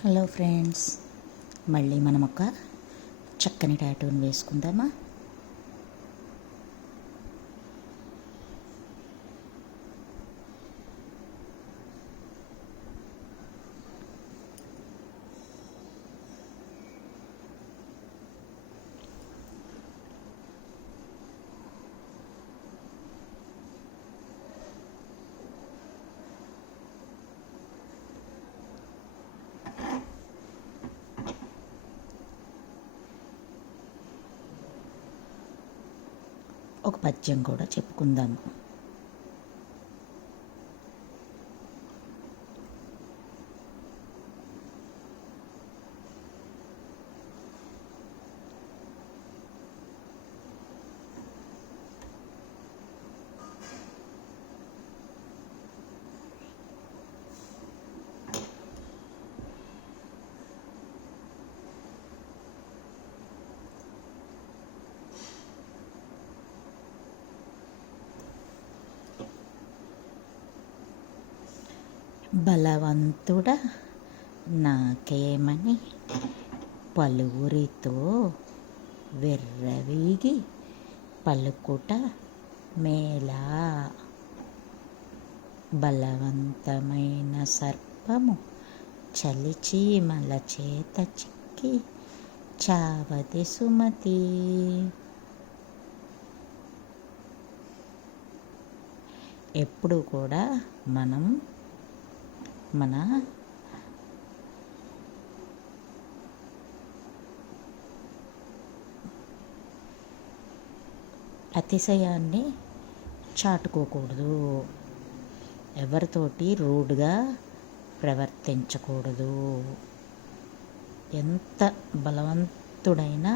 Hello friends, మళ్ళీ మనం ఒక చక్కని టాటూని వేసుకుందామా? ఒక పద్యం కూడా చెప్పుకుందాము. బలవంతుడా నాకేమని పలువురితో వెర్రవీగి పలుకుట మేలా. బలవంతమైన సర్పము చలిచీమల చేత చిక్కి చావది సుమతి. ఎప్పుడు కూడా మనం మన అతిశయాన్ని చాటుకోకూడదు, ఎవరితోటి రూడ్గా ప్రవర్తించకూడదు. ఎంత బలవంతుడైనా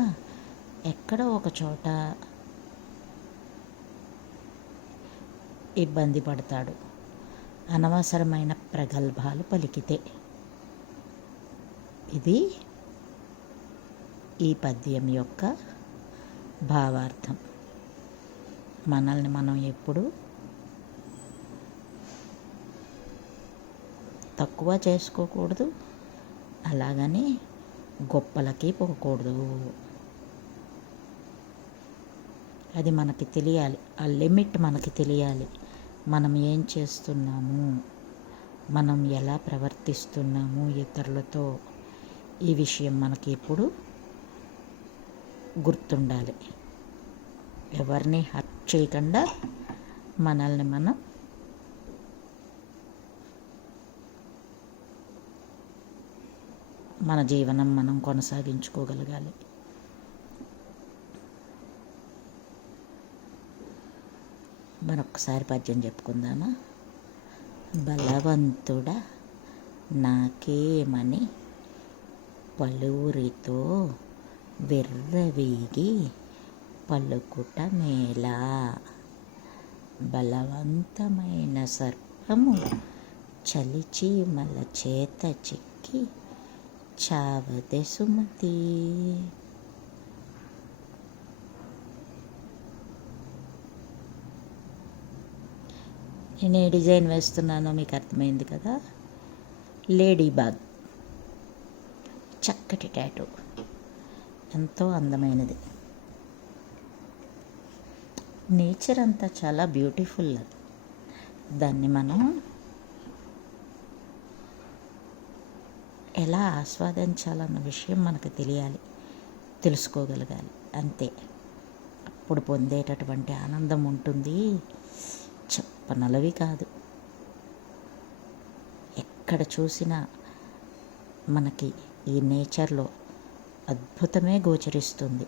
ఎక్కడో ఒక చోట ఇబ్బంది పడతాడు, అనవసరమైన ప్రగల్భాలు పలికితే. ఇది ఈ పద్యం యొక్క భావార్థం. మనల్ని మనం ఎప్పుడు తక్కువ చేసుకోకూడదు, అలాగని గొప్పలకి పోకూడదు. అది మనకి తెలియాలి, ఆ లిమిట్ మనకి తెలియాలి. మనం ఏం చేస్తున్నాము, మనం ఎలా ప్రవర్తిస్తున్నాము ఇతరులతో, ఈ విషయం మనకి ఎప్పుడు గుర్తుండాలి. ఎవరిని హర్ట్ చేయకుండా మనల్ని మనం మన జీవనం మనం కొనసాగించుకోగలగాలి. మరొకసారి పద్యం చెప్పుకుందామా? బలవంతుడా నాకేమని పలువురితో వెర్రవీగి పలుకుట మేలా. బలవంతమైన సర్పము చలిచీమల చేత చిక్కి చావదే సుమతి. నేను ఏ డిజైన్ వేస్తున్నానో మీకు అర్థమైంది కదా. లేడీ బాగ్, చక్కటి టాటూ, ఎంతో అందమైనది. నేచర్ అంతా చాలా బ్యూటిఫుల్. దాన్ని మనం ఎలా ఆస్వాదించాలన్న విషయం మనకు తెలియాలి, తెలుసుకోగలగాలి. అంతే, అప్పుడు పొందేటటువంటి ఆనందం ఉంటుంది, చెప్పనలవి కాదు. ఎక్కడ చూసినా మనకి ఈ నేచర్లో అద్భుతమే గోచరిస్తుంది.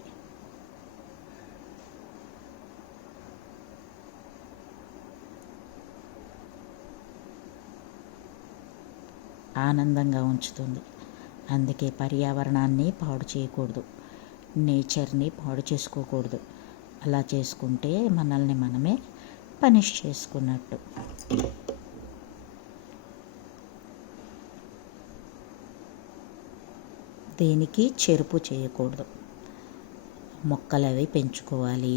ఆనందంగా ఉంచుతుంది. అందుకే పర్యావరణాన్ని పాడు చేయకూడదు, నేచర్ని పాడు చేసుకోకూడదు. అలా చేసుకుంటే మనల్ని మనమే పనిష్ చేసుకున్నట్టు. దేనికి చెరుపు చేయకూడదు. మొక్కలు అవి పెంచుకోవాలి,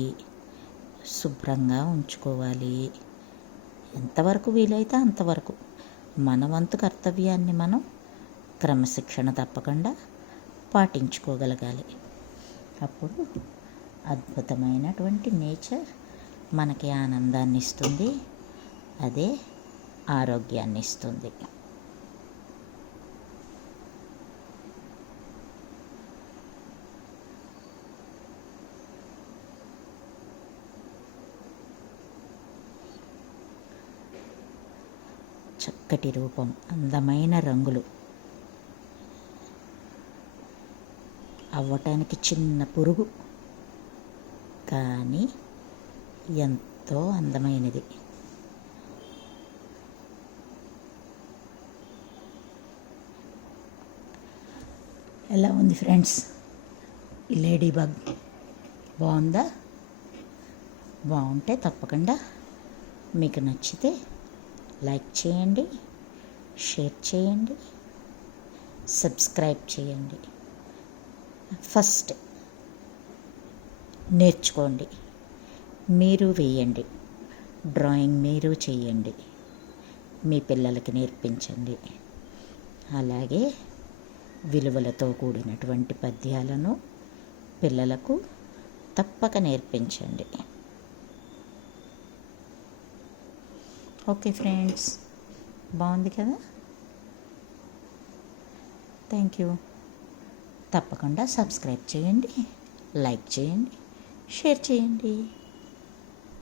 శుభ్రంగా ఉంచుకోవాలి. ఎంతవరకు వీలైతే అంతవరకు మన వంతు కర్తవ్యాన్ని మనం క్రమశిక్షణ తప్పకుండా పాటించుకోగలగాలి. అప్పుడు అద్భుతమైనటువంటి నేచర్ మనకి ఆనందాన్ని ఇస్తుంది, అదే ఆరోగ్యాన్ని ఇస్తుంది. చక్కటి రూపం, అందమైన రంగులు, అవ్వటానికి చిన్న పురుగు, కానీ ఎంతో అందమైనది. ఎలా ఉంది ఫ్రెండ్స్ ఈ లేడీ బగ్? బాగుందా? బాగుంటే తప్పకుండా మీకు నచ్చితే లైక్ చేయండి, షేర్ చేయండి, సబ్స్క్రైబ్ చేయండి. ఫస్ట్ నేర్చుకోండి, మీరు వేయండి, డ్రాయింగ్ మీరు చేయండి, మీ పిల్లలకి నేర్పించండి. అలాగే విలువలతో కూడినటువంటి పద్యాలను పిల్లలకు తప్పక నేర్పించండి. ఓకే ఫ్రెండ్స్, బాగుంది కదా? Thank you. తప్పకుండా సబ్స్క్రైబ్ చేయండి, లైక్ చేయండి, షేర్ చేయండి.